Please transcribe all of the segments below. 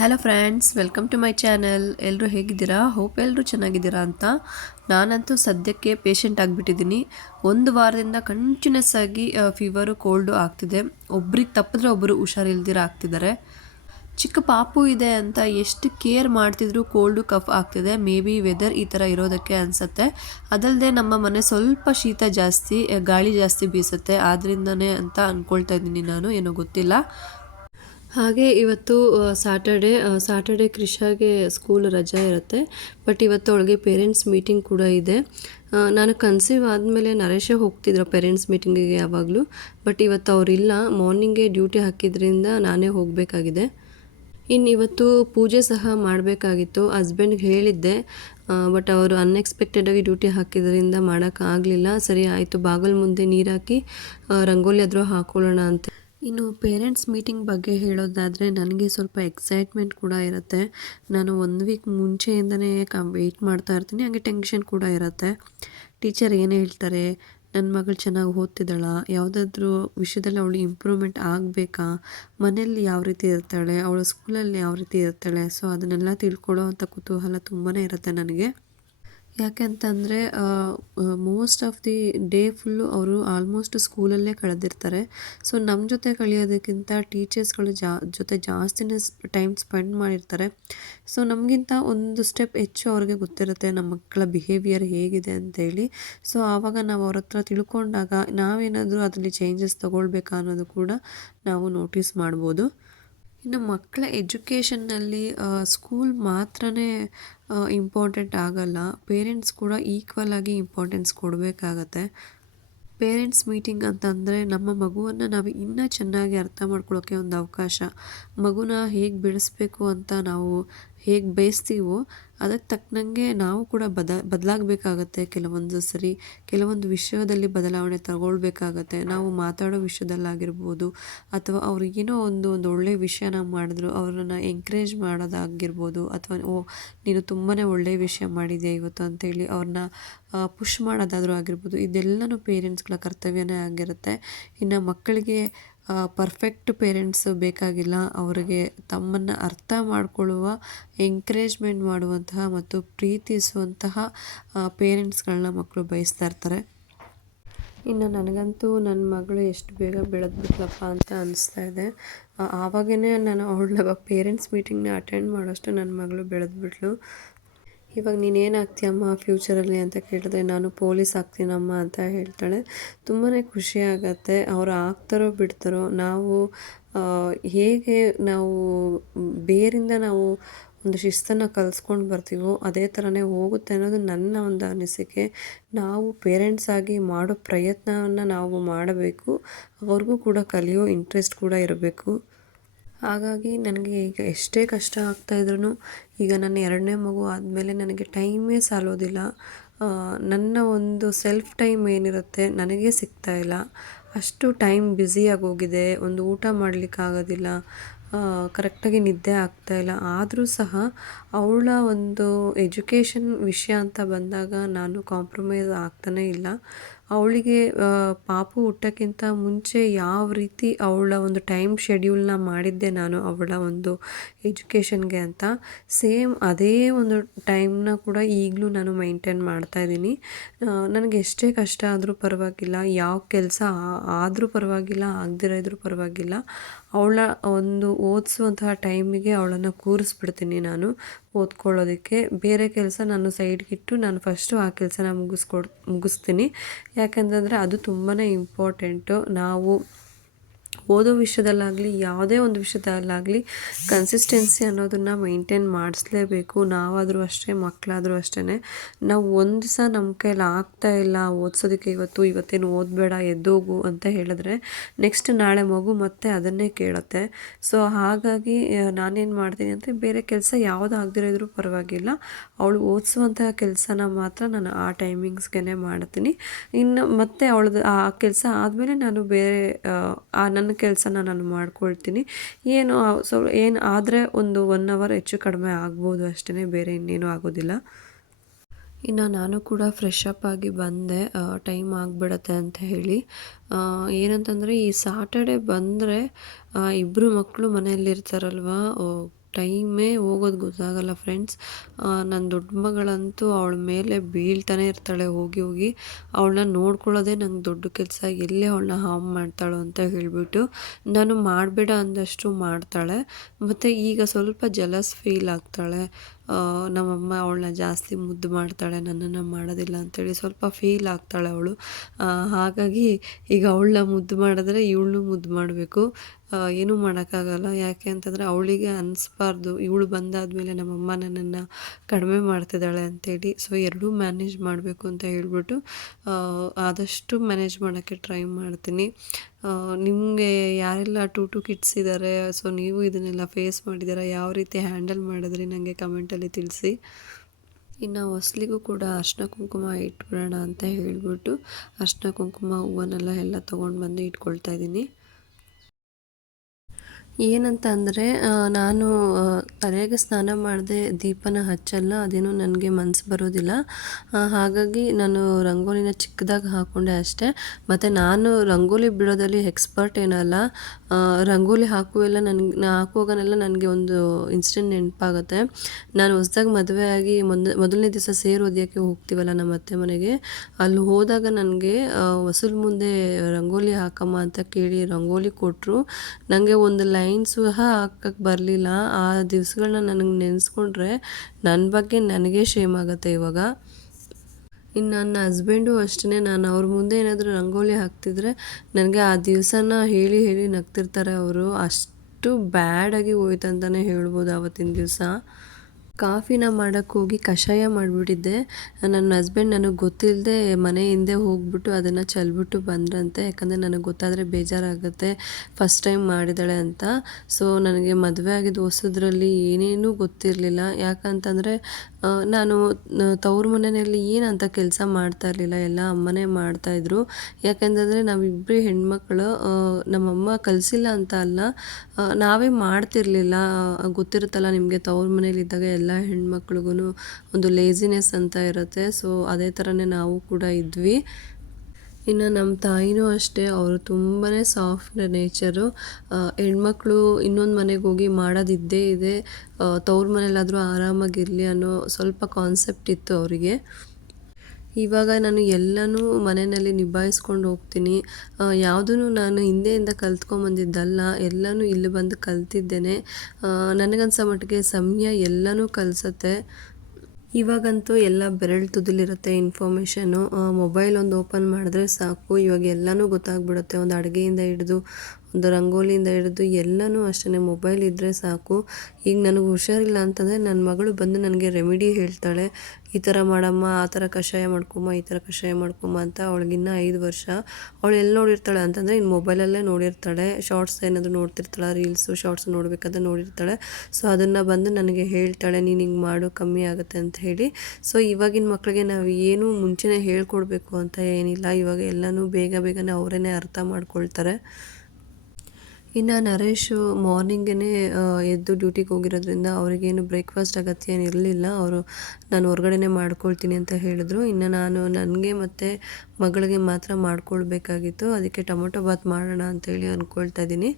Hello friends, welcome to my channel. ಎಲ್ಲರೂ ಹೇಗಿದ್ದೀರಾ? Hope ಎಲ್ಲರೂ ಚೆನ್ನಾಗಿದ್ದೀರಾ ಅಂತ. ನಾನಂತೂ ಸದ್ಯಕ್ಕೆ ಪೇಷಂಟ್ ಆಗಿಬಿಟ್ಟಿದ್ದೀನಿ. ಒಂದು ವಾರದಿಂದ ಕಂಟಿನ್ಯೂಸ್ ಆಗಿ ಫೀವರು, ಕೋಲ್ಡು ಆಗ್ತಿದೆ. ಒಬ್ರಿಗೆ ತಪ್ಪಿದ್ರೆ ಒಬ್ಬರು ಹುಷಾರಿಲ್ದಿರ ಆಗ್ತಿದ್ದಾರೆ. ಚಿಕ್ಕ ಪಾಪು ಇದೆ ಅಂತ ಎಷ್ಟು ಕೇರ್ ಮಾಡ್ತಿದ್ರು ಕೋಲ್ಡು ಕಫ್ ಆಗ್ತಿದೆ. ಮೇ ಬಿ ವೆದರ್ ಈ ಥರ ಇರೋದಕ್ಕೆ ಅನಿಸುತ್ತೆ. ಅದಲ್ಲದೆ ನಮ್ಮ ಮನೆ ಸ್ವಲ್ಪ ಶೀತ ಜಾಸ್ತಿ, ಗಾಳಿ ಜಾಸ್ತಿ ಬೀಸುತ್ತೆ. ಆದ್ರಿಂದನೇ ಅಂತ ಅಂದ್ಕೊಳ್ತಾ ಇದ್ದೀನಿ ನಾನು, ಏನೋ ಗೊತ್ತಿಲ್ಲ. ಹಾಗೆ ಇವತ್ತು ಸ್ಯಾಟರ್ಡೆ ಕ್ರಿಷಾಗೆ ಸ್ಕೂಲ್ ರಜೆ ಇರುತ್ತೆ. ಬಟ್ ಇವತ್ತು ಅವಳಿಗೆ ಪೇರೆಂಟ್ಸ್ ಮೀಟಿಂಗ್ ಕೂಡ ಇದೆ. ನಾನು ಕನ್ಸೀವ್ ಆದಮೇಲೆ ನರೇಶೇ ಹೋಗ್ತಿದ್ರು ಪೇರೆಂಟ್ಸ್ ಮೀಟಿಂಗಿಗೆ ಯಾವಾಗಲೂ. ಬಟ್ ಇವತ್ತು ಅವರಿಲ್ಲ, ಮಾರ್ನಿಂಗೇ ಡ್ಯೂಟಿ ಹಾಕಿದ್ರಿಂದ ನಾನೇ ಹೋಗಬೇಕಾಗಿದೆ. ಇನ್ನು ಇವತ್ತು ಪೂಜೆ ಸಹ ಮಾಡಬೇಕಾಗಿತ್ತು. ಹಸ್ಬೆಂಡ್ಗೆ ಹೇಳಿದ್ದೆ, ಬಟ್ ಅವರು ಅನ್ಎಕ್ಸ್ಪೆಕ್ಟೆಡಾಗಿ ಡ್ಯೂಟಿ ಹಾಕಿದ್ರಿಂದ ಮಾಡೋಕ್ಕಾಗಲಿಲ್ಲ. ಸರಿ ಆಯಿತು, ಬಾಗಿಲು ಮುಂದೆ ನೀರು ಹಾಕಿ ರಂಗೋಲಿ ಆದರೂ ಹಾಕೊಳ್ಳೋಣ ಅಂತ. ಇನ್ನು ಪೇರೆಂಟ್ಸ್ ಮೀಟಿಂಗ್ ಬಗ್ಗೆ ಹೇಳೋದಾದರೆ ನನಗೆ ಸ್ವಲ್ಪ ಎಕ್ಸೈಟ್ಮೆಂಟ್ ಕೂಡ ಇರುತ್ತೆ. ನಾನು 1 ವೀಕ್ ಮುಂಚೆಯಿಂದನೇ ವೆಯ್ಟ್ ಮಾಡ್ತಾ ಇರ್ತೀನಿ. ಹಾಗೆ ಟೆನ್ಷನ್ ಕೂಡ ಇರುತ್ತೆ. ಟೀಚರ್ ಏನು ಹೇಳ್ತಾರೆ, ನನ್ನ ಮಗಳು ಚೆನ್ನಾಗಿ ಓದ್ತಿದ್ದಾಳಾ, ಯಾವುದಾದ್ರೂ ವಿಷಯದಲ್ಲಿ ಅವಳು ಇಂಪ್ರೂವ್ಮೆಂಟ್ ಆಗಬೇಕಾ, ಮನೇಲಿ ಯಾವ ರೀತಿ ಇರ್ತಾಳೆ, ಅವಳು ಸ್ಕೂಲಲ್ಲಿ ಯಾವ ರೀತಿ ಇರ್ತಾಳೆ, ಸೊ ಅದನ್ನೆಲ್ಲ ತಿಳ್ಕೊಳ್ಳೋ ಅಂಥ ಕುತೂಹಲ ತುಂಬಾ ಇರುತ್ತೆ ನನಗೆ. ಯಾಕೆ ಅಂತಂದರೆ most of the day full ಅವರು ಆಲ್ಮೋಸ್ಟ್ ಸ್ಕೂಲಲ್ಲೇ ಕಳೆದಿರ್ತಾರೆ. ಸೊ ನಮ್ಮ ಜೊತೆ ಕಳೆಯೋದಕ್ಕಿಂತ ಟೀಚರ್ಸ್ಗಳು ಜೊತೆ ಜಾಸ್ತಿನೇ ಟೈಮ್ ಸ್ಪೆಂಡ್ ಮಾಡಿರ್ತಾರೆ. ಸೊ ನಮಗಿಂತ ಒಂದು ಸ್ಟೆಪ್ ಹೆಚ್ಚು ಅವ್ರಿಗೆ ಗೊತ್ತಿರುತ್ತೆ ನಮ್ಮ ಮಕ್ಕಳ ಬಿಹೇವಿಯರ್ ಹೇಗಿದೆ ಅಂತೇಳಿ. ಸೊ ಆವಾಗ ನಾವು ಅವ್ರ ಹತ್ರ ತಿಳ್ಕೊಂಡಾಗ ನಾವೇನಾದರೂ ಅದರಲ್ಲಿ ಚೇಂಜಸ್ ತೊಗೊಳ್ಬೇಕಾ ಅನ್ನೋದು ಕೂಡ ನಾವು ನೋಟಿಸ್ ಮಾಡ್ಬೋದು. ಇನ್ನು ಮಕ್ಕಳ ಎಜುಕೇಷನ್ನಲ್ಲಿ ಸ್ಕೂಲ್ ಮಾತ್ರನೇ ಇಂಪಾರ್ಟೆಂಟ್ ಆಗಲ್ಲ, ಪೇರೆಂಟ್ಸ್ ಕೂಡ ಈಕ್ವಲ್ ಆಗಿ ಇಂಪಾರ್ಟೆನ್ಸ್ ಕೊಡಬೇಕಾಗತ್ತೆ. ಪೇರೆಂಟ್ಸ್ ಮೀಟಿಂಗ್ ಅಂತಂದರೆ ನಮ್ಮ ಮಗುವನ್ನು ನಾವು ಇನ್ನೂ ಚೆನ್ನಾಗಿ ಅರ್ಥ ಮಾಡ್ಕೊಳ್ಳೋಕ್ಕೆ ಒಂದು ಅವಕಾಶ. ಮಗುನ ಹೇಗೆ ಬೆಳೆಸ್ಬೇಕು ಅಂತ ನಾವು ಹೇಗೆ ಬಯಸ್ತೀವೋ ಅದಕ್ಕೆ ತಕ್ಕನಂಗೆ ನಾವು ಕೂಡ ಬದಲಾಗಬೇಕಾಗತ್ತೆ. ಕೆಲವೊಂದು ಸರಿ ಕೆಲವೊಂದು ವಿಷಯದಲ್ಲಿ ಬದಲಾವಣೆ ತಗೊಳ್ಬೇಕಾಗತ್ತೆ. ನಾವು ಮಾತಾಡೋ ವಿಷಯದಲ್ಲಾಗಿರ್ಬೋದು, ಅಥವಾ ಅವ್ರು ಏನೋ ಒಂದು ಒಳ್ಳೆಯ ವಿಷಯನ ಮಾಡಿದ್ರು ಅವ್ರನ್ನ ಎಂಕರೇಜ್ ಮಾಡೋದಾಗಿರ್ಬೋದು, ಅಥವಾ ನೀನು ತುಂಬಾ ಒಳ್ಳೆಯ ವಿಷಯ ಮಾಡಿದೆ ಇವತ್ತು ಅಂತೇಳಿ ಅವ್ರನ್ನ ಪುಷ್ ಮಾಡೋದಾದರೂ ಆಗಿರ್ಬೋದು. ಇದೆಲ್ಲನೂ ಪೇರೆಂಟ್ಸ್ಗಳ ಕರ್ತವ್ಯನೇ ಆಗಿರುತ್ತೆ. ಇನ್ನು ಮಕ್ಕಳಿಗೆ ಪರ್ಫೆಕ್ಟ್ ಪೇರೆಂಟ್ಸ್ ಬೇಕಾಗಿಲ್ಲ. ಅವರಿಗೆ ತಮ್ಮನ್ನು ಅರ್ಥ ಮಾಡಿಕೊಳ್ಳುವ, ಎಂಕರೇಜ್ಮೆಂಟ್ ಮಾಡುವಂತಹ ಮತ್ತು ಪ್ರೀತಿಸುವಂತಹ ಪೇರೆಂಟ್ಸ್ಗಳನ್ನ ಮಕ್ಕಳು ಬಯಸ್ತಾ ಇರ್ತಾರೆ. ಇನ್ನು ನನಗಂತೂ ನನ್ನ ಮಗಳು ಎಷ್ಟು ಬೇಗ ಬೆಳೆದ್ಬಿಟ್ಲಪ್ಪ ಅಂತ ಅನಿಸ್ತಾ ಇದೆ. ಆವಾಗೇ ನಾನು ಅವಳ ಪೇರೆಂಟ್ಸ್ ಮೀಟಿಂಗ್ನ ಅಟೆಂಡ್ ಮಾಡೋಷ್ಟು ನನ್ನ ಮಗಳು ಬೆಳೆದ್ಬಿಟ್ಲು. ಇವಾಗ ನೀನೇನಾಗ್ತೀಯಮ್ಮ ಫ್ಯೂಚರಲ್ಲಿ ಅಂತ ಕೇಳಿದ್ರೆ, ನಾನು ಪೊಲೀಸ್ ಆಗ್ತೀನಮ್ಮ ಅಂತ ಹೇಳ್ತಾಳೆ. ತುಂಬಾ ಖುಷಿ ಆಗುತ್ತೆ. ಅವ್ರು ಆಗ್ತಾರೋ ಬಿಡ್ತಾರೋ, ನಾವು ಹೇಗೆ ನಾವು ಬೇರಿಂದ ನಾವು ಒಂದು ಶಿಸ್ತನ್ನು ಕಲಿಸ್ಕೊಂಡು ಬರ್ತೀವೋ ಅದೇ ಥರನೇ ಹೋಗುತ್ತೆ ಅನ್ನೋದು ನನ್ನ ಒಂದು ಅನಿಸಿಕೆ. ನಾವು ಪೇರೆಂಟ್ಸ್ ಆಗಿ ಮಾಡೋ ಪ್ರಯತ್ನವನ್ನು ನಾವು ಮಾಡಬೇಕು. ಅವ್ರಿಗೂ ಕೂಡ ಕಲಿಯೋ ಇಂಟ್ರೆಸ್ಟ್ ಕೂಡ ಇರಬೇಕು. ಹಾಗಾಗಿ ನನಗೆ ಈಗ ಎಷ್ಟೇ ಕಷ್ಟ ಆಗ್ತಾಯಿದ್ರೂ, ಈಗ ನನ್ನ 2ನೇ ಮಗು ಆದಮೇಲೆ ನನಗೆ ಟೈಮೇ ಸಾಲೋದಿಲ್ಲ. ನನ್ನ ಒಂದು ಸೆಲ್ಫ್ ಟೈಮ್ ಏನಿರುತ್ತೆ ನನಗೆ ಸಿಗ್ತಾಯಿಲ್ಲ. ಅಷ್ಟು ಟೈಮ್ ಬ್ಯುಸಿಯಾಗೋಗಿದೆ. ಒಂದು ಊಟ ಮಾಡಲಿಕ್ಕಾಗೋದಿಲ್ಲ, ಕರೆಕ್ಟಾಗಿ ನಿದ್ದೆ ಆಗ್ತಾಯಿಲ್ಲ. ಆದರೂ ಸಹ ಅವಳ ಒಂದು ಎಜುಕೇಷನ್ ವಿಷಯ ಅಂತ ಬಂದಾಗ ನಾನು ಕಾಂಪ್ರಮೈಸ್ ಆಗ್ತಾನೇ ಇಲ್ಲ. ಅವಳಿಗೆ ಪಾಪು ಹುಟ್ಟೋಕ್ಕಿಂತ ಮುಂಚೆ ಯಾವ ರೀತಿ ಅವಳ ಒಂದು ಟೈಮ್ ಶೆಡ್ಯೂಲ್ನ ಮಾಡಿದ್ದೆ ನಾನು ಅವಳ ಒಂದು ಎಜುಕೇಷನ್ಗೆ ಅಂತ, ಸೇಮ್ ಅದೇ ಒಂದು ಟೈಮ್ನ ಕೂಡ ಈಗಲೂ ನಾನು ಮೈಂಟೈನ್ ಮಾಡ್ತಾಯಿದ್ದೀನಿ. ನನಗೆ ಎಷ್ಟೇ ಕಷ್ಟ ಆದರೂ ಪರವಾಗಿಲ್ಲ, ಯಾವ ಕೆಲಸ ಆದರೂ ಪರವಾಗಿಲ್ಲ, ಆಗದಿರೋ ಇದ್ರೂ ಪರವಾಗಿಲ್ಲ, ಅವಳ ಒಂದು ಓದಿಸುವಂತಹ ಟೈಮಿಗೆ ಅವಳನ್ನು ಕೂರಿಸ್ಬಿಡ್ತೀನಿ ನಾನು ಓದ್ಕೊಳ್ಳೋದಕ್ಕೆ. ಬೇರೆ ಕೆಲಸ ನಾನು ಸೈಡ್ಗಿಟ್ಟು ನಾನು ಫಸ್ಟು ಆ ಕೆಲಸನ ಮುಗಿಸ್ತೀನಿ. ಯಾಕಂತಂದರೆ ಅದು ತುಂಬಾ ಇಂಪಾರ್ಟೆಂಟು. ನಾವು ಓದೋ ವಿಷಯದಲ್ಲಾಗಲಿ ಯಾವುದೇ ಒಂದು ವಿಷಯದಲ್ಲಾಗಲಿ ಕನ್ಸಿಸ್ಟೆನ್ಸಿ ಅನ್ನೋದನ್ನು ಮೈಂಟೈನ್ ಮಾಡಿಸ್ಲೇಬೇಕು. ನಾವಾದರೂ ಅಷ್ಟೇ, ಮಕ್ಕಳಾದರೂ ಅಷ್ಟೇ. ನಾವು ಒಂದು ದಿವಸ ನಮ್ಮ ಕೈಲಿ ಆಗ್ತಾಯಿಲ್ಲ ಓದಿಸೋದಕ್ಕೆ, ಇವತ್ತೇನು ಓದಬೇಡ ಎದ್ದೋಗು ಅಂತ ಹೇಳಿದ್ರೆ ನೆಕ್ಸ್ಟ್ ನಾಳೆ ಮಗು ಮತ್ತೆ ಅದನ್ನೇ ಕೇಳುತ್ತೆ. ಸೊ ಹಾಗಾಗಿ ನಾನೇನು ಮಾಡ್ತೀನಿ ಅಂದರೆ, ಬೇರೆ ಕೆಲಸ ಯಾವುದು ಆಗದಿರೋ ಇದ್ರೂ ಪರವಾಗಿಲ್ಲ, ಅವಳು ಓದಿಸುವಂತಹ ಕೆಲಸನ ಮಾತ್ರ ನಾನು ಆ ಟೈಮಿಂಗ್ಸ್ಗೆ ಮಾಡ್ತೀನಿ. ಇನ್ನು ಮತ್ತೆ ಅವಳದು ಆ ಕೆಲಸ ಆದಮೇಲೆ ನಾನು ಬೇರೆ ನನ್ನ ಕೆಲಸನ ನಾನು ಮಾಡ್ಕೊಳ್ತೀನಿ. ಏನು ಆದರೆ ಒಂದು 1 ಅವರ್ ಹೆಚ್ಚು ಕಡಿಮೆ ಆಗ್ಬೋದು ಅಷ್ಟೇ, ಬೇರೆ ಇನ್ನೇನು ಆಗೋದಿಲ್ಲ. ಇನ್ನು ನಾನು ಕೂಡ ಫ್ರೆಶ್ ಅಪ್ ಆಗಿ ಬಂದೆ, ಟೈಮ್ ಆಗಿಬಿಡತ್ತೆ ಅಂತ ಹೇಳಿ. ಏನಂತಂದರೆ ಈ ಸಾಟರ್ಡೆ ಬಂದರೆ ಇಬ್ಬರು ಮಕ್ಕಳು ಮನೆಯಲ್ಲಿರ್ತಾರಲ್ವ, ಟೈಮೇ ಹೋಗೋದು ಗೊತ್ತಾಗಲ್ಲ ಫ್ರೆಂಡ್ಸ್. ನನ್ನ ದೊಡ್ಡ ಮಗಳಂತೂ ಅವಳ ಮೇಲೆ ಬೀಳ್ತಾನೆ ಇರ್ತಾಳೆ ಹೋಗಿ ಹೋಗಿ. ಅವಳನ್ನ ನೋಡ್ಕೊಳ್ಳೋದೇ ನಂಗೆ ದೊಡ್ಡ ಕೆಲಸ. ಎಲ್ಲೇ ಅವಳನ್ನ ಹಾರ್ಮ್ ಮಾಡ್ತಾಳೋ ಅಂತ ಹೇಳಿಬಿಟ್ಟು ನಾನು ಮಾಡಬೇಡ ಅಂದಷ್ಟು ಮಾಡ್ತಾಳೆ. ಮತ್ತು ಈಗ ಸ್ವಲ್ಪ ಜಲಸ್ ಫೀಲ್ ಆಗ್ತಾಳೆ. ನಮ್ಮಮ್ಮ ಅವಳನ್ನ ಜಾಸ್ತಿ ಮುದ್ದು ಮಾಡ್ತಾಳೆ, ನನ್ನನ್ನು ಮಾಡೋದಿಲ್ಲ ಅಂತೇಳಿ ಸ್ವಲ್ಪ ಫೀಲ್ ಆಗ್ತಾಳೆ ಅವಳು. ಹಾಗಾಗಿ ಈಗ ಅವಳನ್ನ ಮುದ್ದು ಮಾಡಿದ್ರೆ ಇವಳನ್ನೂ ಮುದ್ದು ಮಾಡಬೇಕು. ಏನೂ ಮಾಡೋಕ್ಕಾಗಲ್ಲ. ಯಾಕೆ ಅಂತಂದರೆ ಅವಳಿಗೆ ಅನಿಸ್ಬಾರ್ದು ಇವಳು ಬಂದಾದಮೇಲೆ ನಮ್ಮಮ್ಮ ನನ್ನನ್ನು ಕಡಿಮೆ ಮಾಡ್ತಿದ್ದಾಳೆ ಅಂತೇಳಿ. ಸೊ ಎರಡೂ ಮ್ಯಾನೇಜ್ ಮಾಡಬೇಕು ಅಂತ ಹೇಳ್ಬಿಟ್ಟು ಆದಷ್ಟು ಮ್ಯಾನೇಜ್ ಮಾಡೋಕ್ಕೆ ಟ್ರೈ ಮಾಡ್ತೀನಿ. ನಿಮಗೆ ಯಾರೆಲ್ಲ 2 ಕಿಡ್ಸ್ ಇದ್ದಾರೆ, ಸೊ ನೀವು ಇದನ್ನೆಲ್ಲ ಫೇಸ್ ಮಾಡಿದ್ದೀರಾ, ಯಾವ ರೀತಿ ಹ್ಯಾಂಡಲ್ ಮಾಡಿದ್ರಿ ನನಗೆ ಕಮೆಂಟಲ್ಲಿ ತಿಳಿಸಿ. ಇನ್ನು ಹೊಸ್ಲಿಗೂ ಕೂಡ ಅರಿಶಿನ ಕುಂಕುಮ ಇಟ್ಬಿಡೋಣ ಅಂತ ಹೇಳಿಬಿಟ್ಟು ಅರಿಶಿನ ಕುಂಕುಮ ಹೂವನ್ನೆಲ್ಲ ತೊಗೊಂಡು ಬಂದು ಇಟ್ಕೊಳ್ತಾ ಇದ್ದೀನಿ. ಏನಂತ ಅಂದರೆ ನಾನು ತಲೆಗೆ ಸ್ನಾನ ಮಾಡದೆ ದೀಪನ ಹಚ್ಚಲ್ಲ, ಅದೇನೋ ನನಗೆ ಮನಸ್ಸು ಬರೋದಿಲ್ಲ. ಹಾಗಾಗಿ ನಾನು ರಂಗೋಲಿನ ಚಿಕ್ಕದಾಗಿ ಹಾಕ್ಕೊಂಡೆ ಅಷ್ಟೇ. ಮತ್ತು ನಾನು ರಂಗೋಲಿ ಬಿಡೋದಲ್ಲಿ ಎಕ್ಸ್ಪರ್ಟ್ ಏನಲ್ಲ. ರಂಗೋಲಿ ಹಾಕುವೆಲ್ಲ ನಾ ಹಾಕುವಾಗನೆಲ್ಲ ನನಗೆ ಒಂದು ಇನ್ಸಿಡೆಂಟ್ ನೆನಪಾಗುತ್ತೆ. ನಾನು ಹೊಸ್ದಾಗಿ ಮದುವೆ ಆಗಿ ಮೊದಲನೇ ದಿವಸ ಸೇರು ಹೊದಿಯೋಕ್ಕೆ ಹೋಗ್ತೀವಲ್ಲ ನಮ್ಮ ಅತ್ತೆ ಮನೆಗೆ, ಅಲ್ಲಿ ಹೋದಾಗ ನನಗೆ ಹೊಸಲ ಮುಂದೆ ರಂಗೋಲಿ ಹಾಕಮ್ಮ ಅಂತ ಕೇಳಿ ರಂಗೋಲಿ ಕೊಟ್ಟರು. ನನಗೆ ಒಂದು ಲೈನ್ ಸಹ ಹಾಕಕ್ಕೆ ಬರಲಿಲ್ಲ. ಆ ದಿವಸಗಳನ್ನ ನನಗೆ ನೆನೆಸ್ಕೊಂಡ್ರೆ ನನ್ನ ಬಗ್ಗೆ ನನಗೆ ಶೇಮ್ ಆಗುತ್ತೆ ಇವಾಗ. ಇನ್ನು ನನ್ನ ಹಸ್ಬೆಂಡು ಅಷ್ಟೇ, ನಾನು ಅವ್ರ ಮುಂದೆ ಏನಾದರೂ ರಂಗೋಲಿ ಹಾಕ್ತಿದ್ರೆ ನನಗೆ ಆ ದಿವಸನ ಹೇಳಿ ಹೇಳಿ ನಗ್ತಿರ್ತಾರೆ ಅವರು. ಅಷ್ಟು ಬ್ಯಾಡಾಗಿ ಹೋಯ್ತು ಅಂತಲೇ ಹೇಳ್ಬೋದು ಆವತ್ತಿನ ದಿವಸ. ಕಾಫಿನ ಮಾಡೋಕ್ಕೆ ಹೋಗಿ ಕಷಾಯ ಮಾಡಿಬಿಟ್ಟಿದ್ದೆ. ನನ್ನ ಹಸ್ಬೆಂಡ್ ನನಗೆ ಗೊತ್ತಿಲ್ಲದೆ ಮನೆ ಹಿಂದೆ ಹೋಗ್ಬಿಟ್ಟು ಅದನ್ನು ಚೆಲ್ಬಿಟ್ಟು ಬಂದ್ರಂತೆ. ಯಾಕಂದರೆ ನನಗೆ ಗೊತ್ತಾದರೆ ಬೇಜಾರಾಗುತ್ತೆ, ಫಸ್ಟ್ ಟೈಮ್ ಮಾಡಿದ್ದಾಳೆ ಅಂತ. ಸೊ ನನಗೆ ಮದುವೆ ಆಗಿದ್ದು ಹೊಸದ್ರಲ್ಲಿ ಏನೇನೂ ಗೊತ್ತಿರಲಿಲ್ಲ. ಯಾಕಂತಂದರೆ ನಾನು ತವ್ರ ಮನೆಯಲ್ಲಿ ಏನಂತ ಕೆಲಸ ಮಾಡ್ತಾ ಇರಲಿಲ್ಲ, ಎಲ್ಲ ಅಮ್ಮನೇ ಮಾಡ್ತಾಯಿದ್ರು. ಯಾಕಂತಂದರೆ ನಾವಿಬ್ಬರು ಹೆಣ್ಮಕ್ಳು, ನಮ್ಮಮ್ಮ ಕಲಿಸಿಲ್ಲ ಅಂತ ಅಲ್ಲ, ನಾವೇ ಮಾಡ್ತಿರ್ಲಿಲ್ಲ. ಗೊತ್ತಿರುತ್ತಲ್ಲ ನಿಮಗೆ, ತವ್ರ ಮನೇಲಿದ್ದಾಗ ಎಲ್ಲ ಹೆಣ್ಮಕ್ಳಿಗೂ ಒಂದು ಲೇಜಿನೆಸ್ ಅಂತ ಇರುತ್ತೆ. ಸೊ ಅದೇ ಥರನೇ ನಾವು ಕೂಡ ಇದ್ವಿ. ಇನ್ನು ನಮ್ಮ ತಾಯಿನೂ ಅಷ್ಟೇ, ಅವರು ತುಂಬಾ ಸಾಫ್ಟ್ ನೇಚರು. ಹೆಣ್ಮಕ್ಳು ಇನ್ನೊಂದು ಮನೆಗೆ ಹೋಗಿ ಮಾಡೋದಿದ್ದೇ ಇದೆ, ತವ್ರ ಮನೇಲಾದರೂ ಆರಾಮಾಗಿರಲಿ ಅನ್ನೋ ಸ್ವಲ್ಪ ಕಾನ್ಸೆಪ್ಟ್ ಇತ್ತು ಅವರಿಗೆ. ಇವಾಗ ನಾನು ಎಲ್ಲನೂ ಮನೆಯಲ್ಲಿ ನಿಭಾಯಿಸ್ಕೊಂಡು ಹೋಗ್ತೀನಿ. ಯಾವುದೂ ನಾನು ಹಿಂದೆಯಿಂದ ಕಲ್ತ್ಕೊಂಬಂದಿದ್ದಲ್ಲ, ಎಲ್ಲನೂ ಇಲ್ಲಿ ಬಂದು ಕಲ್ತಿದ್ದೇನೆ. ನನಗನ್ಸೋ ಮಟ್ಟಿಗೆ ಸಮಯ ಎಲ್ಲನೂ ಕಲಿಸುತ್ತೆ. ಇವಾಗಂತೂ ಎಲ್ಲ ಬೆರಳು ತುದಿಲಿರುತ್ತೆ ಇನ್ಫಾರ್ಮೇಷನು. ಮೊಬೈಲ್ ಒಂದು ಓಪನ್ ಮಾಡಿದ್ರೆ ಸಾಕು, ಇವಾಗ ಎಲ್ಲನೂ ಗೊತ್ತಾಗ್ಬಿಡುತ್ತೆ. ಒಂದು ಅಡುಗೆಯಿಂದ ಹಿಡಿದು ಒಂದು ರಂಗೋಲಿಯಿಂದ ಹಿಡಿದು ಎಲ್ಲನೂ ಅಷ್ಟೇ, ಮೊಬೈಲ್ ಇದ್ದರೆ ಸಾಕು. ಈಗ ನನಗೆ ಹುಷಾರಿಲ್ಲ ಅಂತಂದರೆ ನನ್ನ ಮಗಳು ಬಂದು ನನಗೆ ರೆಮಿಡಿ ಹೇಳ್ತಾಳೆ. ಈ ಥರ ಮಾಡಮ್ಮ, ಆ ಥರ ಕಷಾಯ ಮಾಡ್ಕೊಮ್ಮ, ಈ ಥರ ಕಷಾಯ ಮಾಡ್ಕೊಮ್ಮ ಅಂತ. ಅವಳಿಗಿನ್ನ 5 ವರ್ಷ. ಅವಳು ಎಲ್ಲಿ ನೋಡಿರ್ತಾಳೆ ಅಂತಂದರೆ ಇನ್ನು ಮೊಬೈಲಲ್ಲೇ ನೋಡಿರ್ತಾಳೆ. ಶಾರ್ಟ್ಸ್ ಏನಾದರೂ ನೋಡ್ತಿರ್ತಾಳೆ, ರೀಲ್ಸು ಶಾರ್ಟ್ಸ್ ನೋಡಬೇಕಾದ್ರೆ ನೋಡಿರ್ತಾಳೆ. ಸೊ ಅದನ್ನು ಬಂದು ನನಗೆ ಹೇಳ್ತಾಳೆ, ನೀನು ಹಿಂಗೆ ಮಾಡು ಕಮ್ಮಿ ಆಗುತ್ತೆ ಅಂತ ಹೇಳಿ. ಸೊ ಇವಾಗಿನ ಮಕ್ಕಳಿಗೆ ನಾವು ಏನೂ ಮುಂಚೆನೇ ಹೇಳ್ಕೊಡ್ಬೇಕು ಅಂತ ಏನಿಲ್ಲ. ಇವಾಗ ಎಲ್ಲನೂ ಬೇಗನೆ ಅವರೇ ಅರ್ಥ ಮಾಡ್ಕೊಳ್ತಾರೆ. ಇನ್ನು ನರೇಶು ಮಾರ್ನಿಂಗೇ ಎದ್ದು ಡ್ಯೂಟಿಗೆ ಹೋಗಿರೋದ್ರಿಂದ ಅವರಿಗೇನು ಬ್ರೇಕ್ಫಾಸ್ಟ್ ಅಗತ್ಯ ಏನಿರಲಿಲ್ಲ. ಅವರು ನಾನು ಹೊರಗಡೆನೇ ಮಾಡ್ಕೊಳ್ತೀನಿ ಅಂತ ಹೇಳಿದ್ರು. ಇನ್ನು ನಾನು ನನಗೆ ಮತ್ತು ಮಗಳಿಗೆ ಮಾತ್ರ ಮಾಡ್ಕೊಳ್ಬೇಕಾಗಿತ್ತು. ಅದಕ್ಕೆ ಟೊಮೊಟೊ ಬಾತ್ ಮಾಡೋಣ ಅಂತೇಳಿ ಅಂದ್ಕೊಳ್ತಾ ಇದ್ದೀನಿ.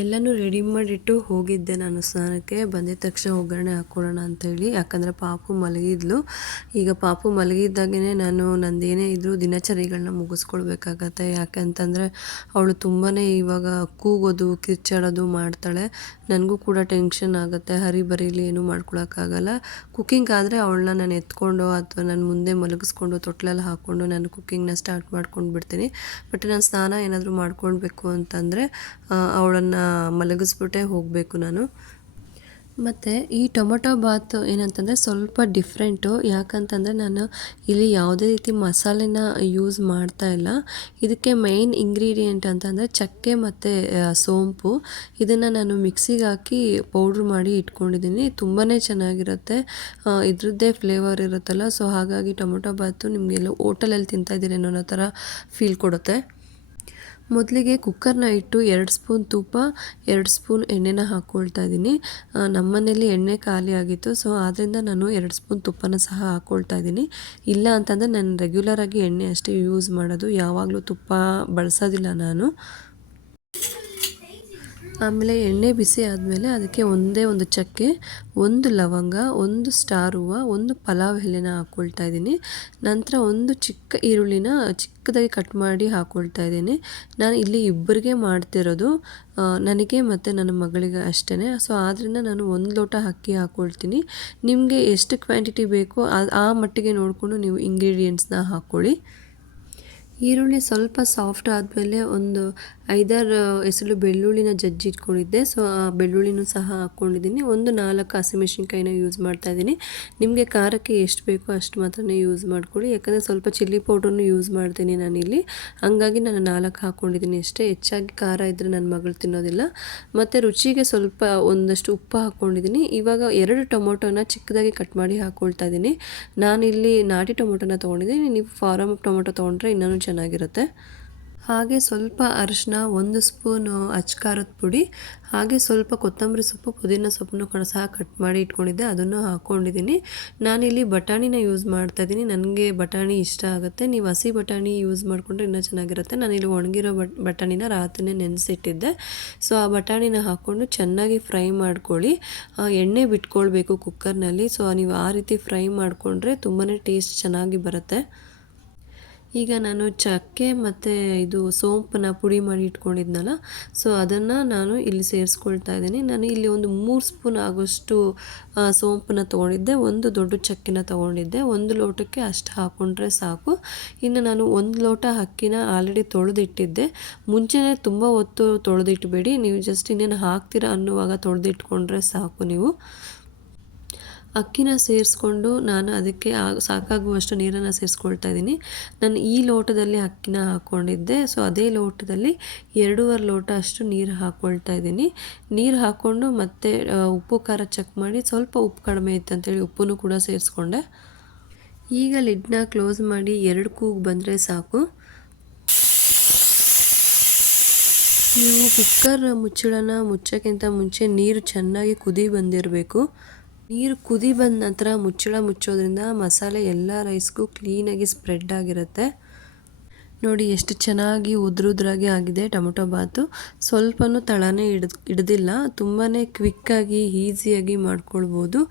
ಎಲ್ಲನೂ ರೆಡಿ ಮಾಡಿಟ್ಟು ಹೋಗಿದ್ದೆ ನಾನು ಸ್ನಾನಕ್ಕೆ. ಬಂದಿದ ತಕ್ಷಣ ಒಗ್ಗರಣೆ ಹಾಕ್ಕೊಳ್ಳೋಣ ಅಂಥೇಳಿ, ಯಾಕಂದರೆ ಪಾಪು ಮಲಗಿದ್ಲು. ಈಗ ಪಾಪು ಮಲಗಿದ್ದಾಗೇ ನಾನು ನಂದೇನೇ ಇದ್ದರೂ ದಿನಚರಿಗಳನ್ನ ಮುಗಿಸ್ಕೊಳ್ಬೇಕಾಗತ್ತೆ. ಯಾಕೆಂತಂದರೆ ಅವಳು ತುಂಬಾ ಇವಾಗ ಕೂಗೋದು ಕಿರ್ಚಾಡೋದು ಮಾಡ್ತಾಳೆ. ನನಗೂ ಕೂಡ ಟೆನ್ಷನ್ ಆಗುತ್ತೆ. ಹರಿಬರಿಲಿ ಏನೂ ಮಾಡ್ಕೊಳಕ್ಕಾಗಲ್ಲ. ಕುಕ್ಕಿಂಗ್ ಆದರೆ ಅವಳನ್ನ ನಾನು ಎತ್ಕೊಂಡು ಅಥವಾ ನನ್ನ ಮುಂದೆ ಮಲಗಿಸ್ಕೊಂಡು ತೊಟ್ಲಲ್ಲಿ ಹಾಕ್ಕೊಂಡು ನಾನು ಕುಕ್ಕಿಂಗ್ನ ಸ್ಟಾರ್ಟ್ ಮಾಡ್ಕೊಂಡು ಬಿಡ್ತೀನಿ. ಬಟ್ ನಾನು ಸ್ನಾನ ಏನಾದರೂ ಮಾಡ್ಕೊಳ್ಬೇಕು ಅಂತಂದರೆ ಅವಳನ್ನು ಮಲಗಿಸ್ಬಿಟ್ಟೇ ಹೋಗಬೇಕು ನಾನು. ಮತ್ತು ಈ ಟೊಮೊಟೊ ಬಾತ್ ಏನಂತಂದರೆ ಸ್ವಲ್ಪ ಡಿಫ್ರೆಂಟು. ಯಾಕಂತಂದರೆ ನಾನು ಇಲ್ಲಿ ಯಾವುದೇ ರೀತಿ ಮಸಾಲೆನ ಯೂಸ್ ಮಾಡ್ತಾ ಇಲ್ಲ. ಇದಕ್ಕೆ ಮೇಯ್ನ್ ಇಂಗ್ರೀಡಿಯೆಂಟ್ ಅಂತಂದರೆ ಚಕ್ಕೆ ಮತ್ತು ಸೋಂಪು. ಇದನ್ನು ನಾನು ಮಿಕ್ಸಿಗೆ ಹಾಕಿ ಪೌಡ್ರ್ ಮಾಡಿ ಇಟ್ಕೊಂಡಿದ್ದೀನಿ. ತುಂಬಾ ಚೆನ್ನಾಗಿರುತ್ತೆ, ಇದ್ರದ್ದೇ ಫ್ಲೇವರ್ ಇರುತ್ತಲ್ಲ. ಸೊ ಹಾಗಾಗಿ ಟೊಮೊಟೊ ಬಾತು ನಿಮಗೆಲ್ಲ ಹೋಟೆಲಲ್ಲಿ ತಿಂತಾಯಿದ್ದೀರೇನೋ ಅನ್ನೋ ಥರ ಫೀಲ್ ಕೊಡುತ್ತೆ. ಮೊದಲಿಗೆ ಕುಕ್ಕರ್ನ ಇಟ್ಟು 2 ಸ್ಪೂನ್ ತುಪ್ಪ, 2 ಸ್ಪೂನ್ ಎಣ್ಣೆನ ಹಾಕ್ಕೊಳ್ತಾ ಇದ್ದೀನಿ. ನಮ್ಮನೇಲಿ ಎಣ್ಣೆ ಖಾಲಿ ಆಗಿತ್ತು. ಸೊ ಆದ್ದರಿಂದ ನಾನು 2 ಸ್ಪೂನ್ ತುಪ್ಪನ ಸಹ ಹಾಕ್ಕೊಳ್ತಾ ಇದ್ದೀನಿ. ಇಲ್ಲ ಅಂತಂದರೆ ನಾನು ರೆಗ್ಯುಲರಾಗಿ ಎಣ್ಣೆ ಅಷ್ಟೇ ಯೂಸ್ ಮಾಡೋದು, ಯಾವಾಗಲೂ ತುಪ್ಪ ಬಳಸೋದಿಲ್ಲ ನಾನು. ಆಮೇಲೆ ಎಣ್ಣೆ ಬಿಸಿ ಆದಮೇಲೆ ಅದಕ್ಕೆ ಒಂದೇ ಒಂದು ಚಕ್ಕೆ, ಒಂದು ಲವಂಗ, ಒಂದು ಸ್ಟಾರ್ ಹೂವು, ಒಂದು ಪಲಾವ್ ಎಲೆನ ಹಾಕ್ಕೊಳ್ತಾ ಇದ್ದೀನಿ. ನಂತರ ಒಂದು ಚಿಕ್ಕ ಈರುಳ್ಳಿನ ಚಿಕ್ಕದಾಗಿ ಕಟ್ ಮಾಡಿ ಹಾಕ್ಕೊಳ್ತಾ ಇದ್ದೀನಿ. ನಾನು ಇಲ್ಲಿ ಇಬ್ಬರಿಗೆ ಮಾಡ್ತಿರೋದು, ನನಗೆ ಮತ್ತು ನನ್ನ ಮಗಳಿಗೆ ಅಷ್ಟೇ. ಸೊ ಆದ್ದರಿಂದ ನಾನು ಒಂದು ಲೋಟ ಅಕ್ಕಿ ಹಾಕ್ಕೊಳ್ತೀನಿ. ನಿಮಗೆ ಎಷ್ಟು ಕ್ವಾಂಟಿಟಿ ಬೇಕೋ ಆ ಮಟ್ಟಿಗೆ ನೋಡಿಕೊಂಡು ನೀವು ಇಂಗ್ರೀಡಿಯೆಂಟ್ಸ್ನ ಹಾಕ್ಕೊಳ್ಳಿ. ಈರುಳ್ಳಿ ಸ್ವಲ್ಪ ಸಾಫ್ಟ್ ಆದಮೇಲೆ ಒಂದು 5-6 ಎಸಳು ಬೆಳ್ಳುಳ್ಳಿನ ಜಜ್ಜಿ ಇಟ್ಕೊಂಡಿದ್ದೆ. ಸೊ ಆ ಬೆಳ್ಳುಳ್ಳಿನೂ ಸಹ ಹಾಕ್ಕೊಂಡಿದ್ದೀನಿ. ಒಂದು 4 ಹಸಿಮೆಣಸಿನ್ಕಾಯಿನ ಯೂಸ್ ಮಾಡ್ತಾಯಿದ್ದೀನಿ. ನಿಮಗೆ ಖಾರಕ್ಕೆ ಎಷ್ಟು ಬೇಕೋ ಅಷ್ಟು ಮಾತ್ರನೇ ಯೂಸ್ ಮಾಡ್ಕೊಳ್ಳಿ. ಯಾಕಂದರೆ ಸ್ವಲ್ಪ ಚಿಲ್ಲಿ ಪೌಡ್ರನ್ನು ಯೂಸ್ ಮಾಡ್ತೀನಿ ನಾನಿಲ್ಲಿ, ಹಂಗಾಗಿ ನಾನು 4 ಹಾಕ್ಕೊಂಡಿದ್ದೀನಿ ಅಷ್ಟೇ. ಹೆಚ್ಚಾಗಿ ಖಾರ ಇದ್ದರೆ ನನ್ನ ಮಗಳು ತಿನ್ನೋದಿಲ್ಲ. ಮತ್ತು ರುಚಿಗೆ ಸ್ವಲ್ಪ ಒಂದಷ್ಟು ಉಪ್ಪು ಹಾಕ್ಕೊಂಡಿದ್ದೀನಿ. ಇವಾಗ 2 ಟೊಮೊಟೊನ ಚಿಕ್ಕದಾಗಿ ಕಟ್ ಮಾಡಿ ಹಾಕ್ಕೊಳ್ತಾ ಇದ್ದೀನಿ. ನಾನಿಲ್ಲಿ ನಾಟಿ ಟೊಮೊಟೊನ ತೊಗೊಂಡಿದ್ದೀನಿ, ನೀವು ಫಾರಮ್ ಟೊಮೊಟೊ ತೊಗೊಂಡ್ರೆ ಇನ್ನೂ ಚೆನ್ನಾಗಿರುತ್ತೆ. ಹಾಗೆ ಸ್ವಲ್ಪ ಅರಿಶಿನ, 1 ಸ್ಪೂನು ಅಚ್ಕಾರದ ಪುಡಿ, ಹಾಗೆ ಸ್ವಲ್ಪ ಕೊತ್ತಂಬರಿ ಸೊಪ್ಪು, ಪುದೀನ ಸೊಪ್ಪನ್ನು ಕೂಡ ಸಹ ಕಟ್ ಮಾಡಿ ಇಟ್ಕೊಂಡಿದ್ದೆ, ಅದನ್ನು ಹಾಕ್ಕೊಂಡಿದ್ದೀನಿ. ನಾನಿಲ್ಲಿ ಬಟಾಣಿನ ಯೂಸ್ ಮಾಡ್ತಾಯಿದ್ದೀನಿ. ನನಗೆ ಬಟಾಣಿ ಇಷ್ಟ ಆಗುತ್ತೆ. ನೀವು ಹಸಿ ಬಟಾಣಿ ಯೂಸ್ ಮಾಡಿಕೊಂಡ್ರೆ ಇನ್ನೂ ಚೆನ್ನಾಗಿರುತ್ತೆ. ನಾನಿಲ್ಲಿ ಒಣಗಿರೋ ಬಟಾಣಿನ ರಾತ್ರಿನೇ ನೆನೆಸಿಟ್ಟಿದ್ದೆ. ಸೊ ಆ ಬಟಾಣಿನ ಹಾಕ್ಕೊಂಡು ಚೆನ್ನಾಗಿ ಫ್ರೈ ಮಾಡ್ಕೊಳ್ಳಿ. ಎಣ್ಣೆ ಬಿಟ್ಕೊಳ್ಬೇಕು ಕುಕ್ಕರ್ನಲ್ಲಿ. ಸೊ ನೀವು ಆ ರೀತಿ ಫ್ರೈ ಮಾಡಿಕೊಂಡ್ರೆ ತುಂಬಾ ಟೇಸ್ಟ್ ಚೆನ್ನಾಗಿ ಬರುತ್ತೆ. ಈಗ ನಾನು ಚಕ್ಕೆ ಮತ್ತು ಇದು ಸೋಂಪನ್ನ ಪುಡಿ ಮಾಡಿ ಇಟ್ಕೊಂಡಿದ್ನಲ್ಲ, ಸೊ ಅದನ್ನು ನಾನು ಇಲ್ಲಿ ಸೇರಿಸ್ಕೊಳ್ತಾ ಇದ್ದೀನಿ. ನಾನು ಇಲ್ಲಿ ಒಂದು 3 ಸ್ಪೂನ್ ಆಗೋಷ್ಟು ಸೋಂಪನ್ನ ತೊಗೊಂಡಿದ್ದೆ, ಒಂದು ದೊಡ್ಡ ಚಕ್ಕೆನ ತೊಗೊಂಡಿದ್ದೆ. 1 ಲೋಟಕ್ಕೆ ಅಷ್ಟು ಹಾಕ್ಕೊಂಡ್ರೆ ಸಾಕು. ಇನ್ನು ನಾನು 1 ಲೋಟ ಅಕ್ಕಿನ ಆಲ್ರೆಡಿ ತೊಳೆದಿಟ್ಟಿದ್ದೆ. ಮುಂಚೆನೇ ತುಂಬ ಹೊತ್ತು ತೊಳೆದಿಟ್ಬೇಡಿ, ನೀವು ಜಸ್ಟ್ ಇನ್ನೇನು ಹಾಕ್ತೀರಾ ಅನ್ನುವಾಗ ತೊಳೆದಿಟ್ಕೊಂಡ್ರೆ ಸಾಕು. ನೀವು ಅಕ್ಕಿನ ಸೇರಿಸ್ಕೊಂಡು ನಾನು ಅದಕ್ಕೆ ಸಾಕಾಗುವಷ್ಟು ನೀರನ್ನು ಸೇರಿಸ್ಕೊಳ್ತಾ ಇದ್ದೀನಿ. ನಾನು ಈ ಲೋಟದಲ್ಲಿ ಅಕ್ಕಿನ ಹಾಕ್ಕೊಂಡಿದ್ದೆ. ಸೊ ಅದೇ ಲೋಟದಲ್ಲಿ 2.5 ಲೋಟ ಅಷ್ಟು ನೀರು ಹಾಕ್ಕೊಳ್ತಾ ಇದ್ದೀನಿ. ನೀರು ಹಾಕ್ಕೊಂಡು ಮತ್ತೆ ಉಪ್ಪು ಖಾರ ಚೆಕ್ ಮಾಡಿ, ಸ್ವಲ್ಪ ಉಪ್ಪು ಕಡಿಮೆ ಇತ್ತು ಅಂತೇಳಿ ಉಪ್ಪನ್ನು ಕೂಡ ಸೇರಿಸ್ಕೊಂಡೆ. ಈಗ ಲಿಡ್ನ ಕ್ಲೋಸ್ ಮಾಡಿ 2 ಕೂಗು ಬಂದರೆ ಸಾಕು. ನೀವು ಕುಕ್ಕರ್ ಮುಚ್ಚಳನ ಮುಚ್ಚೋಕ್ಕಿಂತ ಮುಂಚೆ ನೀರು ಚೆನ್ನಾಗಿ ಕುದಿ ಬಂದಿರಬೇಕು. ನೀರು ಕುದಿ ಬಂದ ನಂತರ ಮುಚ್ಚಳ ಮುಚ್ಚೋದ್ರಿಂದ ಮಸಾಲೆ ಎಲ್ಲ ರೈಸ್ಗೂ ಕ್ಲೀನಾಗಿ ಸ್ಪ್ರೆಡ್ ಆಗಿರುತ್ತೆ. ನೋಡಿ ಎಷ್ಟು ಚೆನ್ನಾಗಿ ಉದ್ರುದ್ರಾಗಿ ಆಗಿದೆ ಟೊಮೊಟೊ ಬಾತು. ಸ್ವಲ್ಪನೂ ತಳನೇ ಹಿಡ್ದಿಲ್ಲ. ತುಂಬಾ ಕ್ವಿಕ್ಕಾಗಿ ಈಸಿಯಾಗಿ ಮಾಡ್ಕೊಳ್ಬೋದು.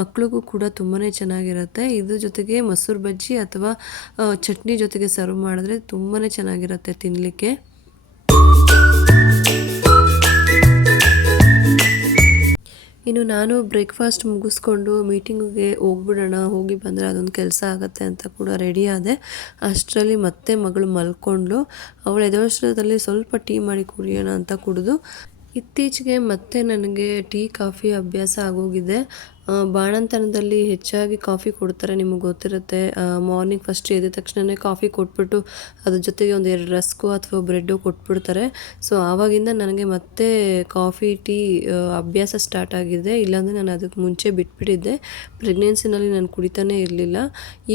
ಮಕ್ಳಿಗೂ ಕೂಡ ತುಂಬಾ ಚೆನ್ನಾಗಿರುತ್ತೆ. ಇದ್ರ ಜೊತೆಗೆ ಮೊಸರು ಬಜ್ಜಿ ಅಥವಾ ಚಟ್ನಿ ಜೊತೆಗೆ ಸರ್ವ್ ಮಾಡಿದ್ರೆ ತುಂಬಾ ಚೆನ್ನಾಗಿರುತ್ತೆ ತಿನ್ನಲಿಕ್ಕೆ. ಇನ್ನು ನಾನು ಬ್ರೇಕ್ಫಾಸ್ಟ್ ಮುಗಿಸ್ಕೊಂಡು ಮೀಟಿಂಗಿಗೆ ಹೋಗಿ ಬಂದರೆ ಅದೊಂದು ಕೆಲಸ ಆಗುತ್ತೆ ಅಂತ ಕೂಡ ರೆಡಿ ಆದೆ. ಅಷ್ಟರಲ್ಲಿ ಮತ್ತೆ ಮಗಳು ಮಲ್ಕೊಂಡ್ಳು. ಅವಳು ಎದ್ದೇಳೋಷ್ಟರಲ್ಲಿ ಸ್ವಲ್ಪ ಟೀ ಮಾಡಿ ಕುಡಿಯೋಣ ಅಂತ ಕುಡಿದು. ಇತ್ತೀಚೆಗೆ ಮತ್ತೆ ನನಗೆ ಟೀ ಕಾಫಿ ಅಭ್ಯಾಸ ಆಗೋಗಿದೆ. ಬಾಣಂತನದಲ್ಲಿ ಹೆಚ್ಚಾಗಿ ಕಾಫಿ ಕೊಡ್ತಾರೆ, ನಿಮಗೆ ಗೊತ್ತಿರುತ್ತೆ. ಮಾರ್ನಿಂಗ್ ಫಸ್ಟ್ ಎದ್ದ ತಕ್ಷಣವೇ ಕಾಫಿ ಕೊಟ್ಬಿಟ್ಟು ಅದ್ರ ಜೊತೆಗೆ ಒಂದು 2 ರಸ್ಕು ಅಥವಾ ಬ್ರೆಡ್ಡು ಕೊಟ್ಬಿಡ್ತಾರೆ. ಸೊ ಆವಾಗಿಂದ ನನಗೆ ಮತ್ತೆ ಕಾಫಿ ಟೀ ಅಭ್ಯಾಸ ಸ್ಟಾರ್ಟ್ ಆಗಿದೆ. ಇಲ್ಲಾಂದರೆ ನಾನು ಅದಕ್ಕೆ ಮುಂಚೆ ಬಿಟ್ಬಿಟ್ಟಿದ್ದೆ. ಪ್ರೆಗ್ನೆನ್ಸಿನಲ್ಲಿ ನಾನು ಕುಡಿತಾನೇ ಇರಲಿಲ್ಲ.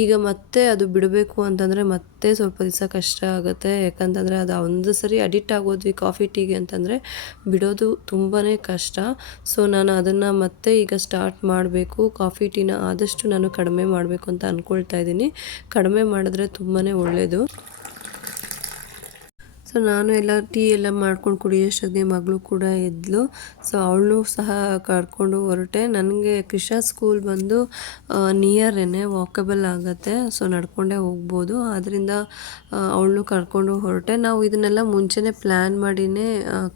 ಈಗ ಮತ್ತೆ ಅದು ಬಿಡಬೇಕು ಅಂತಂದರೆ ಮತ್ತೆ ಸ್ವಲ್ಪ ದಿವಸ ಕಷ್ಟ ಆಗುತ್ತೆ. ಯಾಕಂತಂದರೆ ಅದು ಒಂದು ಸರಿ ಅಡಿಕ್ಟ್ ಆಗೋದ್ವಿ ಕಾಫಿ ಟೀಗೆ ಅಂತಂದರೆ ಬಿಡೋದು ತುಂಬಾ ಕಷ್ಟ. ಸೊ ನಾನು ಅದನ್ನು ಮತ್ತೆ ಈಗ ಸ್ಟಾರ್ಟ್ ಮಾಡಬೇಕು. ಕಾಫಿ ಟೀನ ಆದಷ್ಟು ನಾನು ಕಡಿಮೆ ಮಾಡಬೇಕು ಅಂತ ಅಂದ್ಕೊಳ್ತಾ ಇದ್ದೀನಿ. ಕಡಿಮೆ ಮಾಡಿದ್ರೆ ತುಂಬಾ ಒಳ್ಳೆಯದು. ಸೊ ನಾನು ಎಲ್ಲ ಟೀ ಎಲ್ಲ ಮಾಡ್ಕೊಂಡು ಕುಡಿಯೋಷ್ಟೊತ್ತಿಗೆ ಮಗಳು ಕೂಡ ಎದ್ಲು. ಸೊ ಅವಳನ್ನೂ ಸಹ ಕರ್ಕೊಂಡು ಹೊರಟೆ. ನನಗೆ ಕ್ರಿಶಾ ಸ್ಕೂಲ್ ಬಂದು ನಿಯರೇನೆ, ವಾಕಬಲ್ ಆಗುತ್ತೆ. ಸೊ ನಡ್ಕೊಂಡೇ ಹೋಗ್ಬೋದು. ಆದ್ದರಿಂದ ಅವಳನ್ನೂ ಕರ್ಕೊಂಡು ಹೊರಟೆ. ನಾವು ಇದನ್ನೆಲ್ಲ ಮುಂಚೆನೇ ಪ್ಲ್ಯಾನ್ ಮಾಡಿಯೇ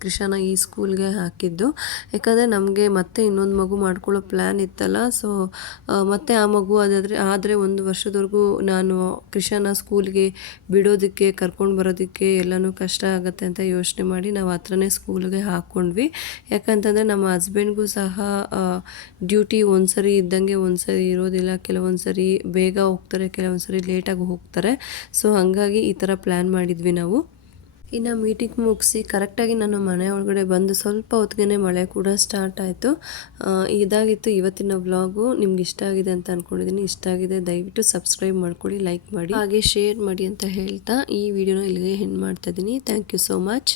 ಕ್ರಿಶಾನ ಈ ಸ್ಕೂಲ್ಗೆ ಹಾಕಿದ್ದು. ಯಾಕಂದರೆ ನಮಗೆ ಮತ್ತೆ ಇನ್ನೊಂದು ಮಗು ಮಾಡ್ಕೊಳ್ಳೋ ಪ್ಲ್ಯಾನ್ ಇತ್ತಲ್ಲ. ಸೊ ಮತ್ತೆ ಆ ಮಗು ಆದರೆ 1 ವರ್ಷದವರೆಗೂ ನಾನು ಕ್ರಿಶಾನ ಸ್ಕೂಲ್ಗೆ ಬಿಡೋದಕ್ಕೆ ಕರ್ಕೊಂಡು ಬರೋದಕ್ಕೆ ಎಲ್ಲನೂ ಕಷ್ಟ ಆಗುತ್ತೆ ಅಂತ ಯೋಚನೆ ಮಾಡಿ ನಾವು ಹತ್ರನೇ ಸ್ಕೂಲ್ಗೆ ಹಾಕ್ಕೊಂಡ್ವಿ. ಯಾಕಂತಂದರೆ ನಮ್ಮ ಹಸ್ಬೆಂಡ್ಗೂ ಸಹ ಡ್ಯೂಟಿ ಒಂದ್ಸರಿ ಇದ್ದಂಗೆ ಒಂದ್ಸರಿ ಇರೋದಿಲ್ಲ. ಕೆಲವೊಂದು ಸರಿ ಬೇಗ ಹೋಗ್ತಾರೆ, ಕೆಲವೊಂದು ಸರಿ ಲೇಟಾಗಿ ಹೋಗ್ತಾರೆ. ಸೊ ಹಾಗಾಗಿ ಈ ಥರ ಪ್ಲ್ಯಾನ್ ಮಾಡಿದ್ವಿ ನಾವು. ಇನ್ನು ಮೀಟಿಂಗ್ ಮುಗಿಸಿ ಕರೆಕ್ಟಾಗಿ ನಾನು ಮನೆ ಒಳಗಡೆ ಬಂದು ಸ್ವಲ್ಪ ಹೊತ್ತಿಗೆ ಮಳೆ ಕೂಡ ಸ್ಟಾರ್ಟ್ ಆಯಿತು. ಇದಾಗಿತ್ತು ಇವತ್ತಿನ ವ್ಲಾಗು. ನಿಮ್ಗೆ ಇಷ್ಟ ಆಗಿದೆ ಅಂತ ಅಂದ್ಕೊಂಡಿದ್ದೀನಿ. ಇಷ್ಟ ಆಗಿದೆ ದಯವಿಟ್ಟು ಸಬ್ಸ್ಕ್ರೈಬ್ ಮಾಡ್ಕೊಳ್ಳಿ, ಲೈಕ್ ಮಾಡಿ, ಹಾಗೆ ಶೇರ್ ಮಾಡಿ ಅಂತ ಹೇಳ್ತಾ ಈ ವಿಡಿಯೋನ ಇಲ್ಲಿಗೆ ಎಂಡ್ ಮಾಡ್ತಾ ಇದ್ದೀನಿ. Thank you so much.